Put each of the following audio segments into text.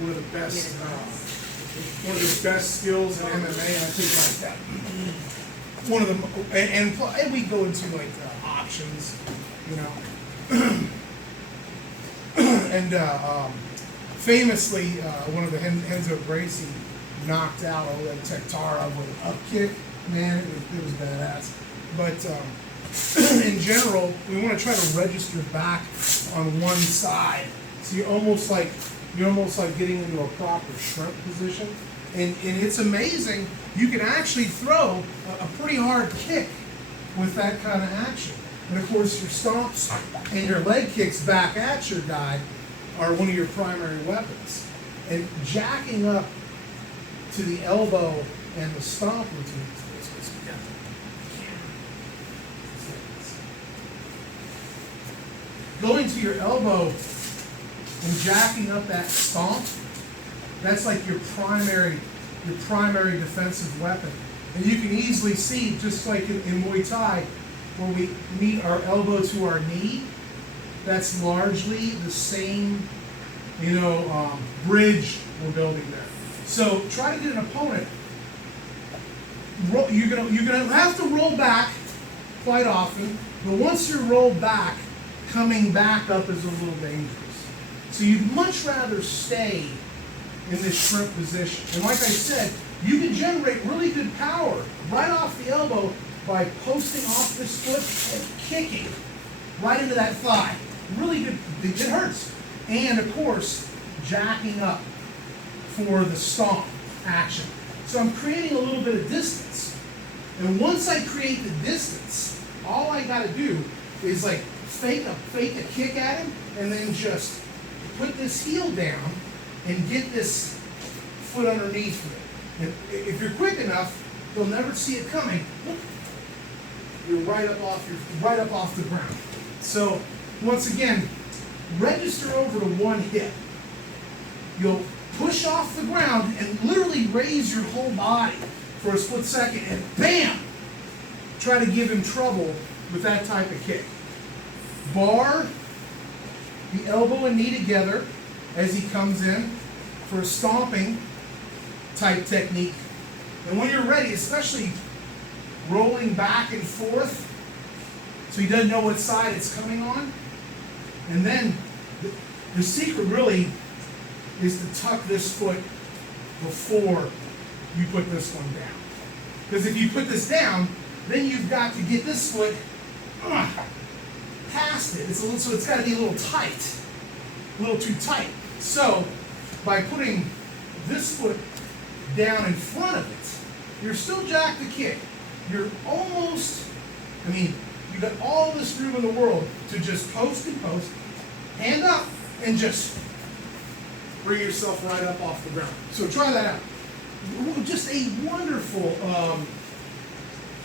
one of the best skills in MMA. And I think like that. One of them, and we go into like options, you know. And famously, one of the Renzo Gracie knocked out Oleg Tektarov with an up kick. Man, it was badass. But in general, we want to try to register back on one side. So you're almost like getting into a proper shrimp position. And it's amazing. You can actually throw a pretty hard kick with that kind of action. And of course, your stomps and your leg kicks back at your guy are one of your primary weapons. And jacking up to the elbow and the stomp routine. Going to your elbow and jacking up that stomp, that's like your primary defensive weapon. And you can easily see, just like in Muay Thai, where we meet our elbow to our knee, that's largely the same, bridge we're building there. So try to get an opponent. You're gonna have to roll back quite often, but once you're rolled back, coming back up is a little dangerous. So you'd much rather stay in this shrimp position. And like I said, you can generate really good power right off the elbow by posting off this foot and kicking right into that thigh. Really good. It hurts. And of course, jacking up for the stomp action. So I'm creating a little bit of distance. And once I create the distance, all I got to do is like fake a kick at him and then just put this heel down and get this foot underneath it. And if you're quick enough, they'll never see it coming. You're right up off the ground. So once again, register over to one hip. You'll push off the ground and literally raise your whole body for a split second and bam! Try to give him trouble with that type of kick. Bar the elbow and knee together as he comes in for a stomping type technique. And when you're ready, especially rolling back and forth so he doesn't know what side it's coming on. And then the secret really is to tuck this foot before you put this one down. Because if you put this down, then you've got to get this foot past it. So it's got to be a little tight, a little too tight. So by putting this foot down in front of it, you're still jacked the kick. You're almost, you got all this room in the world to just post and post, hand up, and just bring yourself right up off the ground. So try that out. Just a wonderful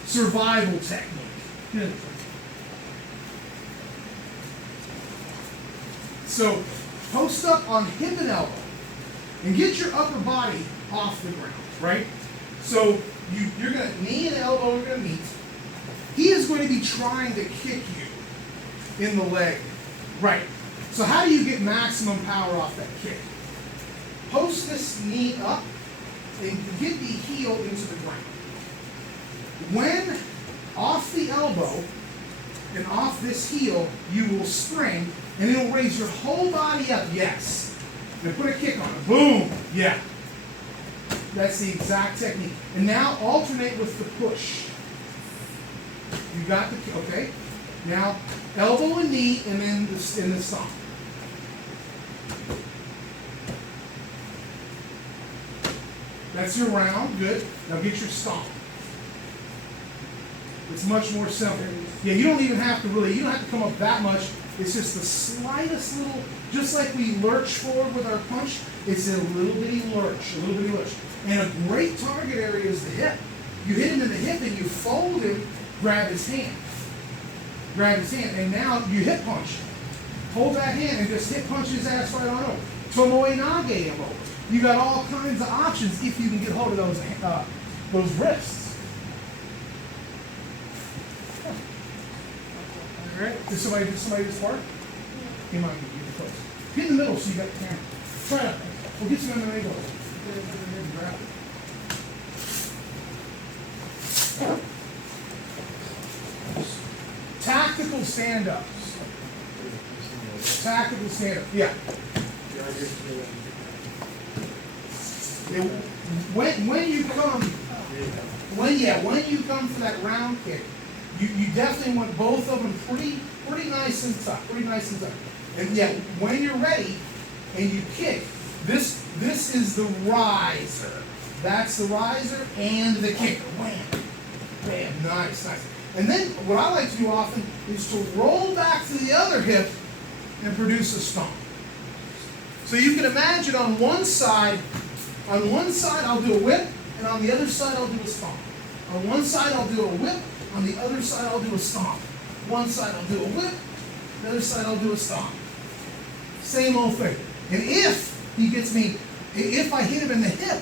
survival technique. Good. So post up on hip and elbow and get your upper body off the ground, right? So you're going to, knee and elbow are going to meet. He is going to be trying to kick you in the leg, right? So how do you get maximum power off that kick? Post this knee up and get the heel into the ground. When off the elbow and off this heel, you will spring and it'll raise your whole body up, yes. Then put a kick on it, boom, yeah. That's the exact technique. And now alternate with the push. You got the, okay. Now elbow and knee and then the stomp. That's your round, good. Now get your stomp. It's much more simple. Yeah, you don't even have to you don't have to come up that much. It's just the slightest little, just like we lurch forward with our punch, it's a little bitty lurch, And a great target area is the hip. You hit him in the hip and you fold him, grab his hand. And now you hip punch. Hold that hand and just hip punch his ass right on over. Tomoe nage him over. You got all kinds of options if you can get hold of those wrists. All right. Did somebody just spark? He might be close. Get in the middle so you got the camera. Try it. We'll get some MMA gloves. Grab it. Tactical stand-ups. Tactical stand-up. Yeah. When you come for that round kick, you definitely want both of them pretty nice and tough, And yeah, when you're ready and you kick, this is the riser. That's the riser and the kicker. Wham, bam, nice. And then what I like to do often is to roll back to the other hip and produce a stomp. So you can imagine on one side I'll do a whip, and on the other side I'll do a stomp. On one side I'll do a whip, on the other side I'll do a stomp. One side I'll do a whip, the other side I'll do a stomp. Same old thing. And if I hit him in the hip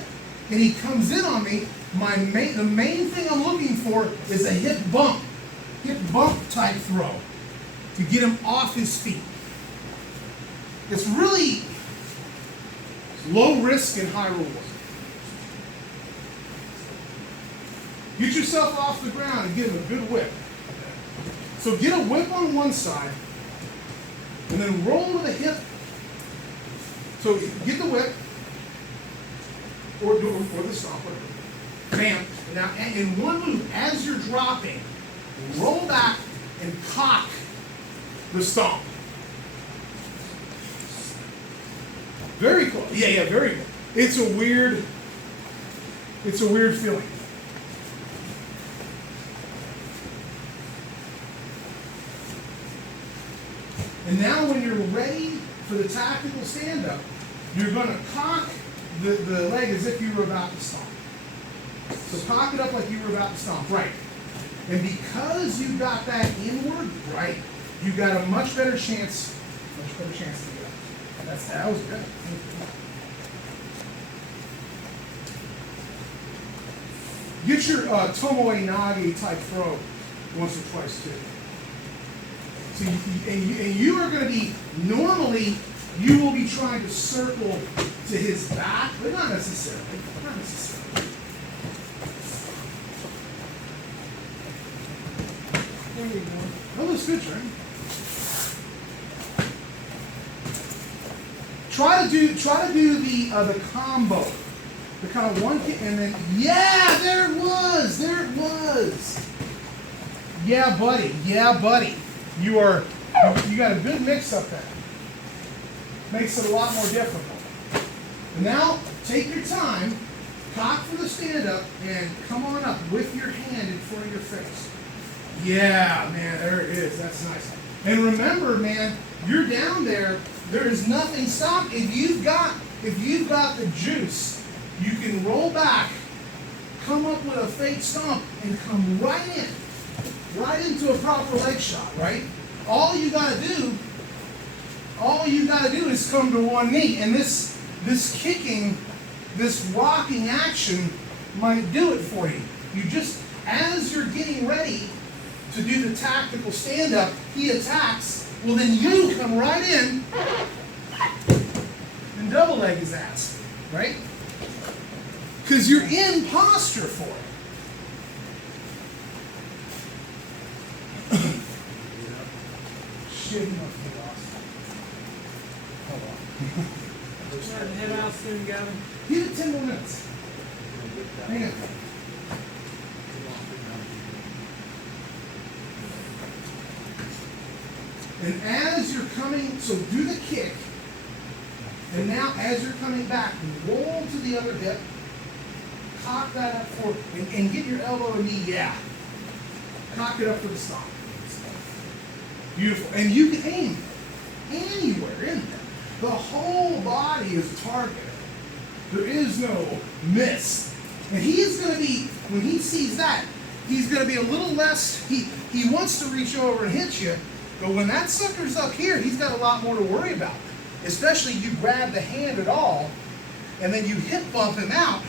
and he comes in on me, the main thing I'm looking for is a hip bump type throw to get him off his feet. It's really low risk and high reward. Get yourself off the ground and give him a good whip. So get a whip on one side and then roll with a hip. So get the whip or the stomp, whatever. Bam. Now in one move, as you're dropping, roll back and cock the stomp. Very cool. Yeah, very good. It's a weird feeling. And now when you're ready for the tactical stand-up, you're going to cock the leg as if you were about to stomp. So cock it up like you were about to stomp. Right. And because you got that inward, right, you got a much better chance to get up. That was good. Get your Tomoe Nage type throw once or twice too. So you are going to be, normally you will be trying to circle to his back, but not necessarily. There you go. That looks good, Trent. Try to do the combo, the kind of one kick, and then there it was. Yeah, buddy. You got a good mix up there. Makes it a lot more difficult. And now take your time, cock for the stand up, and come on up with your hand in front of your face. Yeah, man, there it is. That's nice. And remember, man, you're down there. There is nothing stopping. If you've got the juice, you can roll back, come up with a fake stomp, and come right into a proper leg shot. Right? All you gotta do is come to one knee, and this kicking, this rocking action might do it for you. You just, as you're getting ready to do the tactical stand-up, he attacks. Well, then you come right in and double leg his ass, right? Because you're in posture for it. Shit, must be awesome. Hold on. Head out soon, Gavin. Give it 10 more minutes. Hang on. And as you're coming, so do the kick, and now as you're coming back, roll to the other hip, cock that up for, and get your elbow and knee, cock it up for the stomp. Beautiful. And you can aim anywhere in there. The whole body is targeted. There is no miss. And he's going to be, when he sees that, he's going to be a little less, he wants to reach over and hit you, but when that sucker's up here, he's got a lot more to worry about. Especially you grab the hand at all, and then you hip bump him out,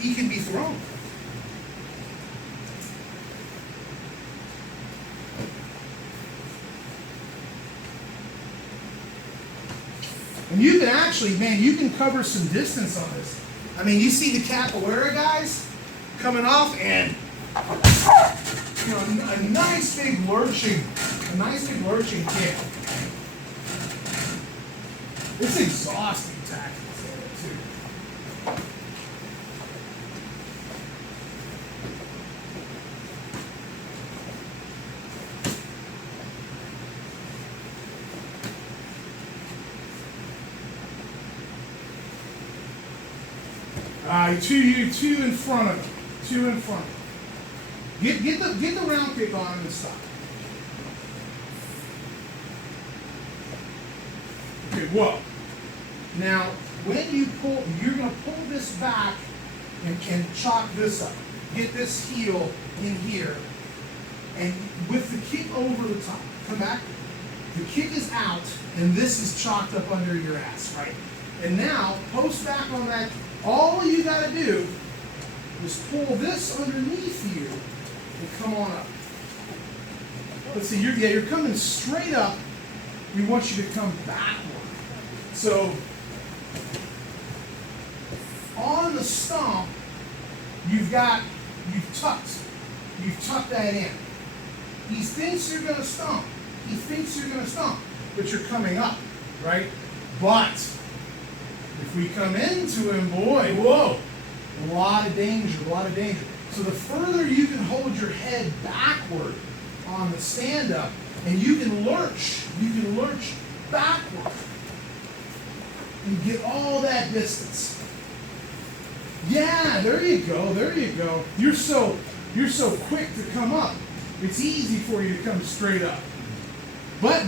he can be thrown. And you can actually, man, you can cover some distance on this. I mean, you see the capoeira guys coming off and, you know, a nice big lurching kick. It's exhausting tactics too. Two in front of him. Two in front of him. Get the round kick on him and stop. Okay, whoa. Now, when you pull, you're going to pull this back and chop this up. Get this heel in here. And with the kick over the top, come back. The kick is out, and this is chalked up under your ass, right? And now, post back on that. All you got to do is pull this underneath you and come on up. Let's see, you're coming straight up. We want you to come backward. So, on the stomp, you've tucked that in. He thinks you're going to stomp. But you're coming up, right? But if we come into him, boy, whoa, a lot of danger. So the further you can hold your head backward on the stand-up, and you can lurch backward and get all that distance. Yeah, there you go. You're so quick to come up. It's easy for you to come straight up. But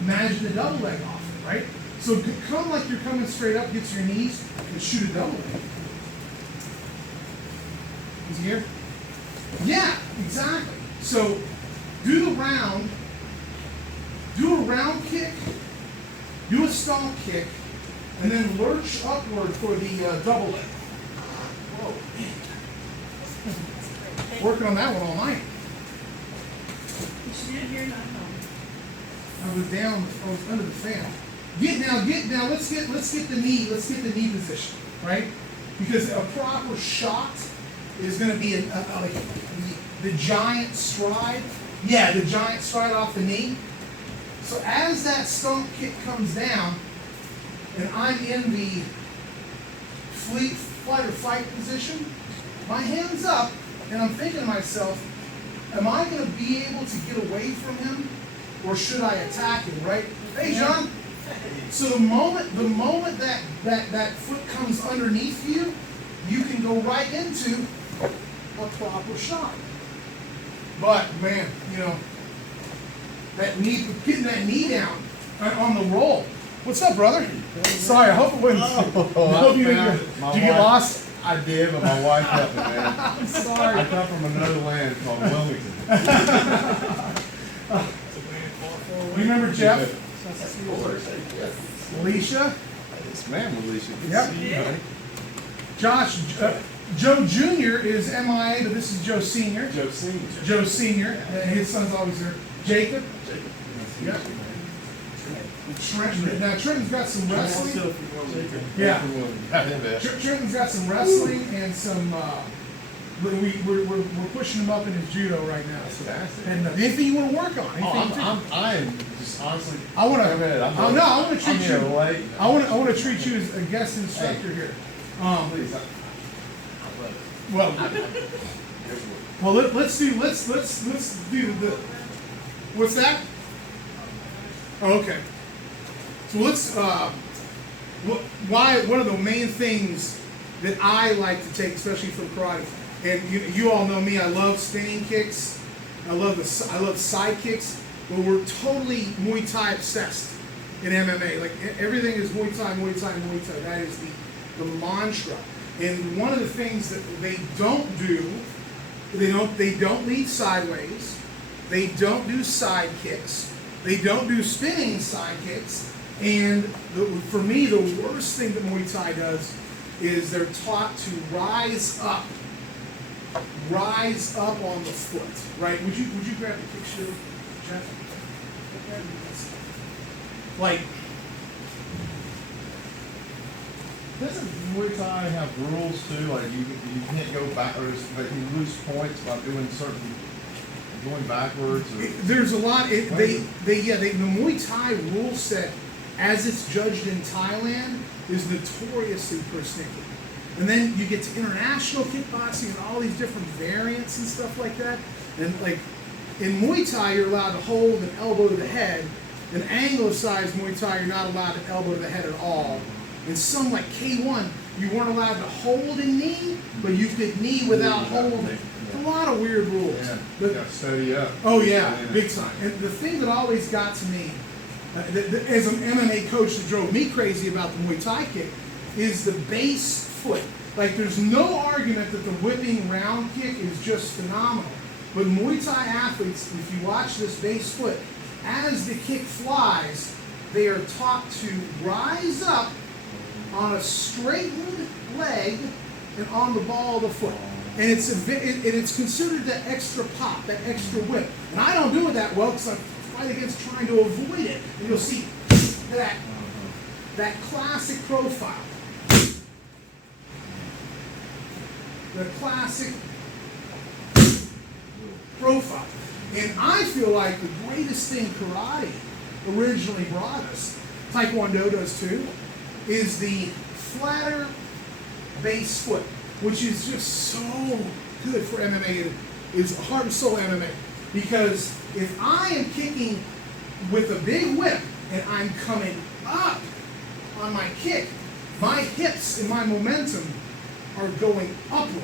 imagine the double leg off, right? So come like you're coming straight up, get to your knees, and shoot a double leg. Is he here? Yeah, exactly. So do a round kick, do a stomp kick, and then lurch upward for the double leg. Whoa, man. Working on that one all night. I was under the fan. Get now. Let's get the knee position, right? Because a proper shot is going to be like the giant stride. Yeah, the giant stride off the knee. So as that stomp kick comes down, and I'm in the flight or fight position, my hand's up, and I'm thinking to myself, am I going to be able to get away from him, or should I attack him? Right? Hey, John. So the moment that foot comes underneath you, you can go right into a proper shot. But man, you know, getting that knee down on the roll. What's up, brother? Sorry, I hope it wasn't. Did you get lost? I did, but my wife helped me, man. I'm sorry. I come from another land called Wilmington. Remember Jeff? Alicia? Yes, ma'am, Alicia. Good Yep. to see you, buddy. Josh, Joe Jr. is MIA, but this is Joe Sr. Joe Senior. Joe Sr. And his son's always there. Jacob? Yep. Trenton. Now Trenton's got some wrestling. Yeah. Trenton's got some wrestling and some. We're pushing him up in his judo right now. That's fantastic. And anything you want to work on? I am just honestly. I want to. I want to treat you. Late. I want to treat you as a guest instructor here. Please. Well, let's do the. What's that? Oh, okay. So let's. One of the main things that I like to take, especially from karate, and you all know me. I love spinning kicks. I love side kicks. But we're totally Muay Thai obsessed in MMA. Like everything is Muay Thai, Muay Thai, Muay Thai. That is the mantra. And one of the things that they don't do, they don't lead sideways. They don't do side kicks. They don't do spinning side kicks. And for me, the worst thing that Muay Thai does is they're taught to rise up on the foot. Right? Would you grab the picture, Jeff? Like Doesn't Muay Thai have rules too? Like you can't go backwards, but you lose points by doing certain going backwards. Or There's a lot. The Muay Thai rule set, as it's judged in Thailand, is notoriously persnickety. And then you get to international kickboxing and all these different variants and stuff like that. And like in Muay Thai, you're allowed to hold an elbow to the head. In Anglo-sized Muay Thai, you're not allowed to elbow to the head at all. In some like K1, you weren't allowed to hold a knee, but you could knee without holding. A lot of weird rules. yeah, But- you gotta study up. Oh yeah, big time. And the thing that always got to me, as an MMA coach that drove me crazy about the Muay Thai kick, is the base foot. Like there's no argument that the whipping round kick is just phenomenal. But Muay Thai athletes, if you watch this base foot, as the kick flies, they are taught to rise up on a straightened leg and on the ball of the foot. And it's considered that extra pop, that extra whip. And I don't do it that well because I fight against trying to avoid it. And you'll see that classic profile. The classic profile. And I feel like the greatest thing karate originally brought us, Taekwondo does too, is the flatter base foot, which is just so good for MMA. It's heart and soul MMA. Because if I am kicking with a big whip and I'm coming up on my kick, my hips and my momentum are going upward.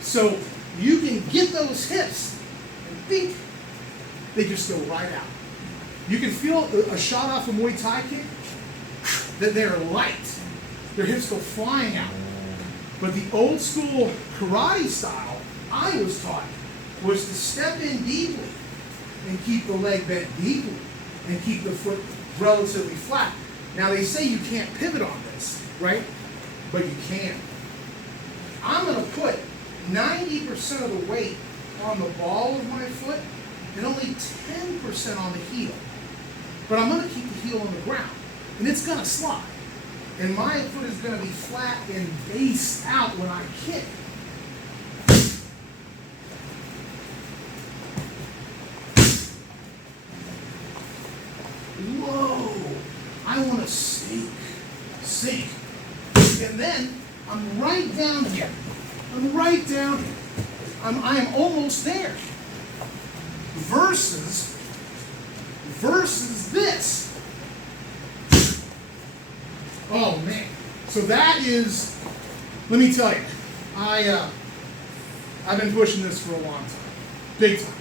So you can get those hips and think they just go right out. You can feel a shot off a Muay Thai kick that they're light. Their hips go flying out. But the old school karate style I was taught was to step in deeply and keep the leg bent deeply and keep the foot relatively flat. Now they say you can't pivot on this, right? But you can. I'm going to put 90% of the weight on the ball of my foot and only 10% on the heel. But I'm going to keep the heel on the ground. And it's going to slide. And my foot is going to be flat and based out when I kick. Whoa! I want to sink. And then I'm right down here. I'm right down here. I am almost there. Versus this. Oh man. So that is, let me tell you, I've been pushing this for a long time. Big time.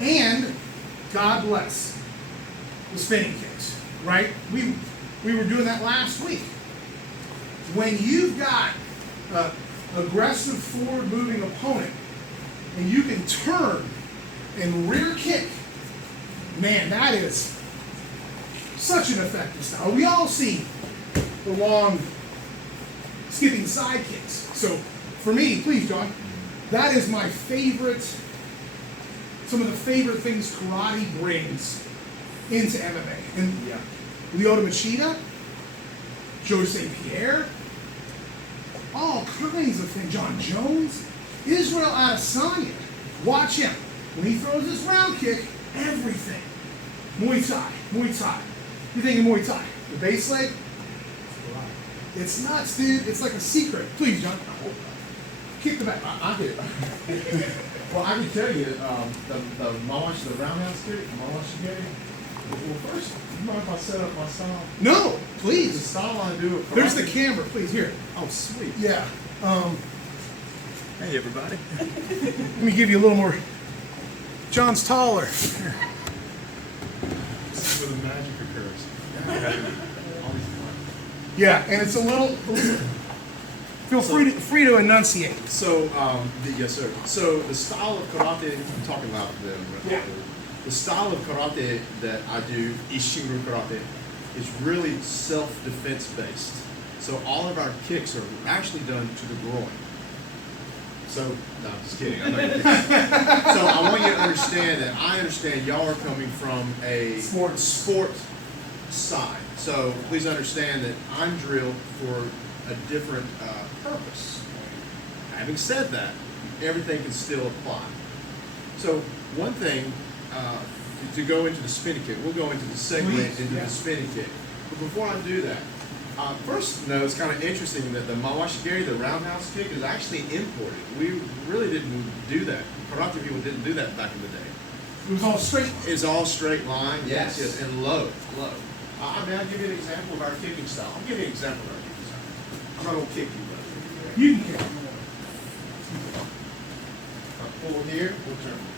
And God bless the spinning kicks, right? We were doing that last week. When you've got an aggressive forward-moving opponent and you can turn and rear kick, man, that is such an effective style. We all see the long skipping side kicks. So for me, please, John, that is my favorite, some of the favorite things karate brings into MMA. And Lyoto Machida, Joe St. Pierre, all kinds of things. John Jones, Israel Adesanya. Watch him. When he throws his round kick, everything. Muay Thai. You think of Muay Thai? The base leg? It's nuts, dude. It's like a secret. Please, John. Kick the back. I could. Well, I can tell you the Mawash, the roundhouse kick, Mawash kick. Well, first, you mind if I set up my style? No, The please. style I do it. There's the camera. Please, here. Oh, sweet. Yeah. Hey, everybody. Let me give you a little more. John's taller. Here. This is where the magic occurs. Yeah, and it's a little. Feel free to enunciate. So, yes, sir. So, the style of karate, I'm talking about them. Yeah. The style of karate that I do, Isshin-Ryu karate, is really self-defense based. So, all of our kicks are actually done to the groin. So, no, I'm just kidding. I'm not gonna do that. So, I want you to understand that I understand y'all are coming from a sport side. So, please understand that I'm drilled for a different purpose. Having said that, everything can still apply. So one thing, to go into the spinning kick, we'll go into the segue Please, into yeah. the spinning kick. But before I do that, first, no, it's kind of interesting that the mawashigiri, the roundhouse kick, is actually imported. We really didn't do that. Karate people didn't do that back in the day. It was all straight. It's all straight line, Yes. yes, and low. I mean, I'll give you an example of our kicking style. I'll give you an example of our kicking style. I'm not gonna kick you, brother. You can kick. I'll pull here, we'll turn the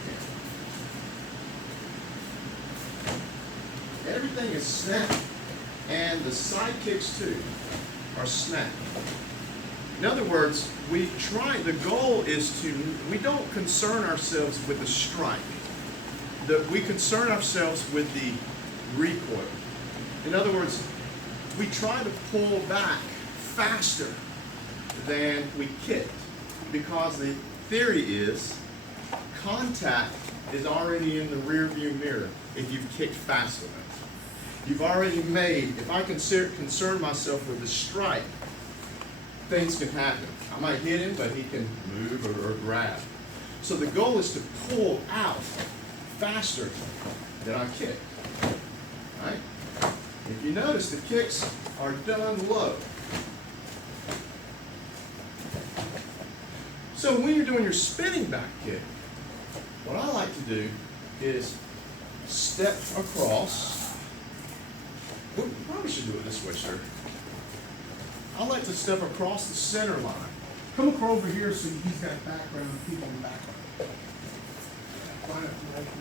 kick. Everything is snap, and the side kicks too are snap. In other words, the goal is we don't concern ourselves with the strike. We concern ourselves with the recoil. In other words, we try to pull back faster than we kicked, because the theory is contact is already in the rear view mirror if you've kicked fast enough. You've already made, if I concern myself with the strike, things can happen. I might hit him, but he can move or grab. So the goal is to pull out faster than I kick. Right? If you notice, the kicks are done low. So when you're doing your spinning back kick, what I like to do is step across. We probably should do it this way, sir. I like to step across the center line. Come over here so he's got background, people in the background. Line it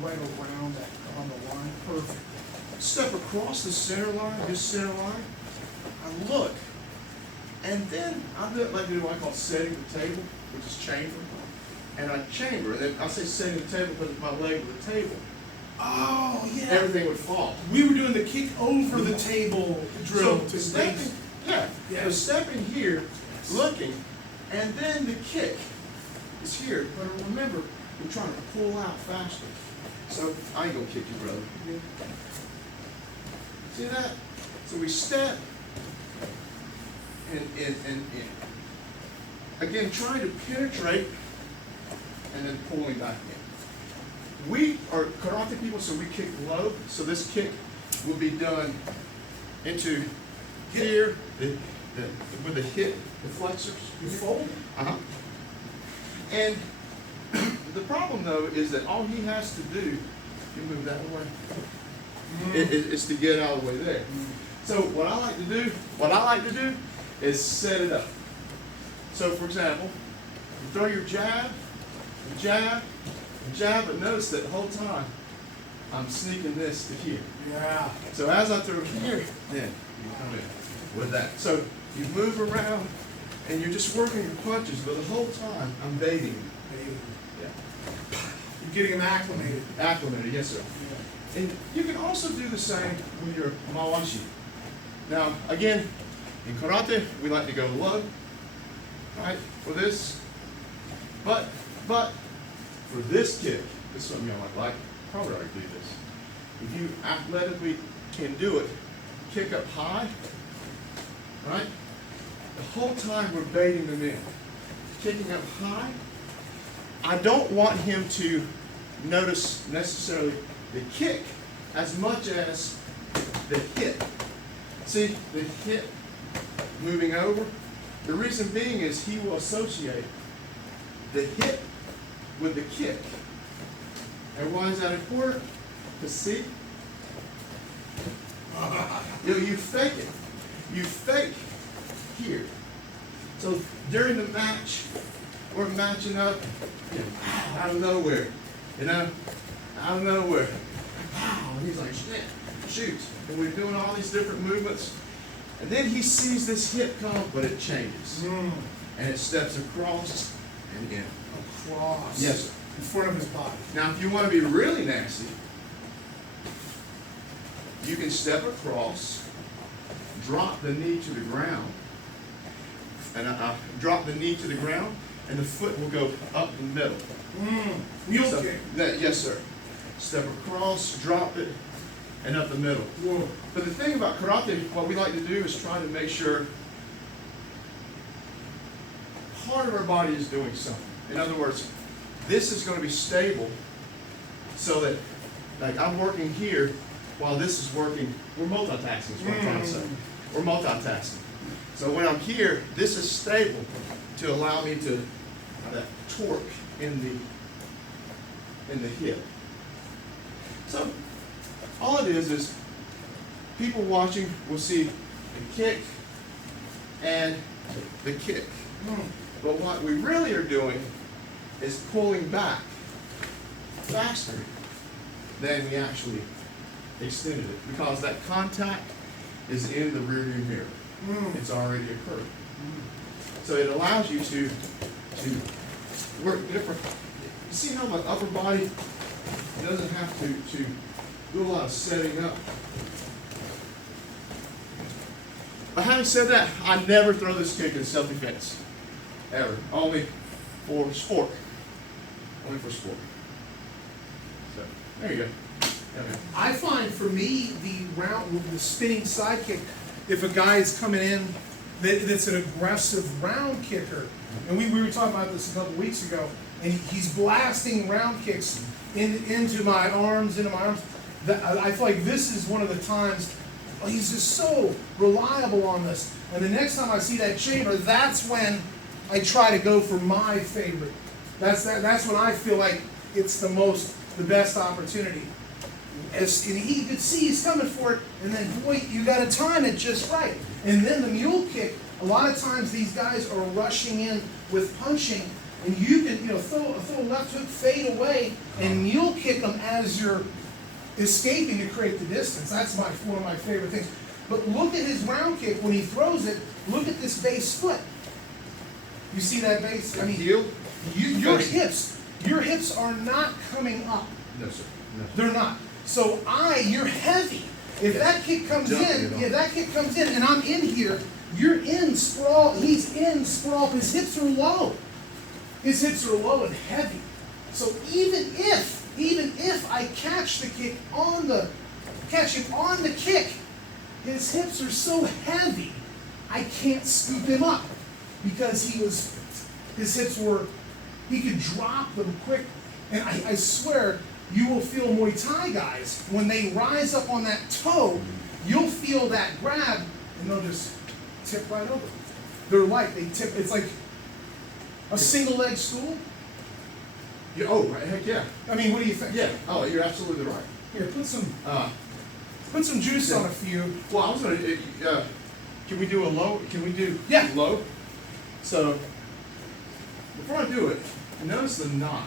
right around that, on the line, perfect. Step across the center line, this center line. I look, and then I like to do what I call setting the table, which is chamber. And I chamber, and then I say setting the table because my leg with the table. Oh, yeah. Everything would fall. We were doing the kick over the table drill So to stepping, base. yeah, Yeah. so stepping here, looking, and then the kick is here. But remember, we're trying to pull out faster. So I ain't gonna kick you, brother. See that? So we step and in. Again, trying to penetrate and then pulling back in. We are karate people, so we kick low. So this kick will be done into here, with the hip, the flexors. You fold. Uh-huh. And the problem, though, is that all he has to do, if you move that way, is to get out of the way there. So what I like to do is set it up. So for example, you throw your jab, but notice that the whole time I'm sneaking this to here. Yeah. So as I throw here, then you come in with that. So you move around and you're just working your punches, but the whole time I'm baiting. Yeah. You're getting them acclimated. Acclimated, yes sir. Yeah. And you can also do the same with your mawashi. Now, again, in karate, we like to go low, right, for this. But for this kick, this is something y'all might like. Probably already do this. If you athletically can do it, kick up high, right? The whole time we're baiting them in. Kicking up high. I don't want him to notice necessarily the kick as much as the hit. See, the hit moving over. The reason being is he will associate the hit with the kick. And why is that important? Because see, you fake it. You fake here. So during the match, we're matching up out of nowhere, out of nowhere. And he's like, shoot. And we're doing all these different movements. And then he sees this hit come, but it changes. And it steps across and in. Across. Yes, sir. In front of his body. Now, if you want to be really nasty, you can step across, drop the knee to the ground, and drop the knee to the ground, and the foot will go up the middle. Mule So, kick. yes, sir. Step across, drop it, and up the middle. Whoa. But the thing about karate, what we like to do is try to make sure part of our body is doing something. In other words, this is going to be stable so that, like, I'm working here while this is working. We're multitasking is what I'm trying to say. We're multitasking. So when I'm here, this is stable to allow me to that torque in the hip. So all it is people watching will see the kick and the kick. But what we really are doing is pulling back faster than we actually extended it, because that contact is in the rearview mirror. It's already occurred. So it allows you to work different. You see how my upper body doesn't have to do a lot of setting up. But having said that, I never throw this kick in self-defense. Ever. Only for sport. Only for sport. So, there you go. Okay. I find for me the spinning side kick, if a guy is coming in that's an aggressive round kicker, and we were talking about this a couple weeks ago, and he's blasting round kicks into my arms, I feel like this is one of the times he's just so reliable on this. And the next time I see that chamber, that's when I try to go for my favorite. That's when I feel like it's the best opportunity. And you could see he's coming for it, and then boy, you got to time it just right. And then the mule kick, a lot of times these guys are rushing in with punching, and you can throw a left hook, fade away, and mule kick them as you're escaping to create the distance. That's one of my favorite things. But look at his round kick when he throws it. Look at this base foot. You see that base? I mean, your hips are not coming up. No, sir. No. They're not. So you're heavy. If that kick comes in, and I'm in here, you're in sprawl. He's in sprawl. His hips are low. His hips are low and heavy. So even if I catch the kick catch him on the kick, his hips are so heavy, I can't scoop him up because his hips were, he could drop them quickly. And I swear, you will feel Muay Thai guys, when they rise up on that toe, you'll feel that grab, and they'll just tip right over. They're light, they tip, it's like a single leg stool. Yeah, oh, right, heck yeah. I mean, what do you think? Yeah, oh, you're absolutely right. Here, put some juice on a few. Well, I was going to, can we do a low? Can we do Yeah. low? So, before I do it, notice the knot.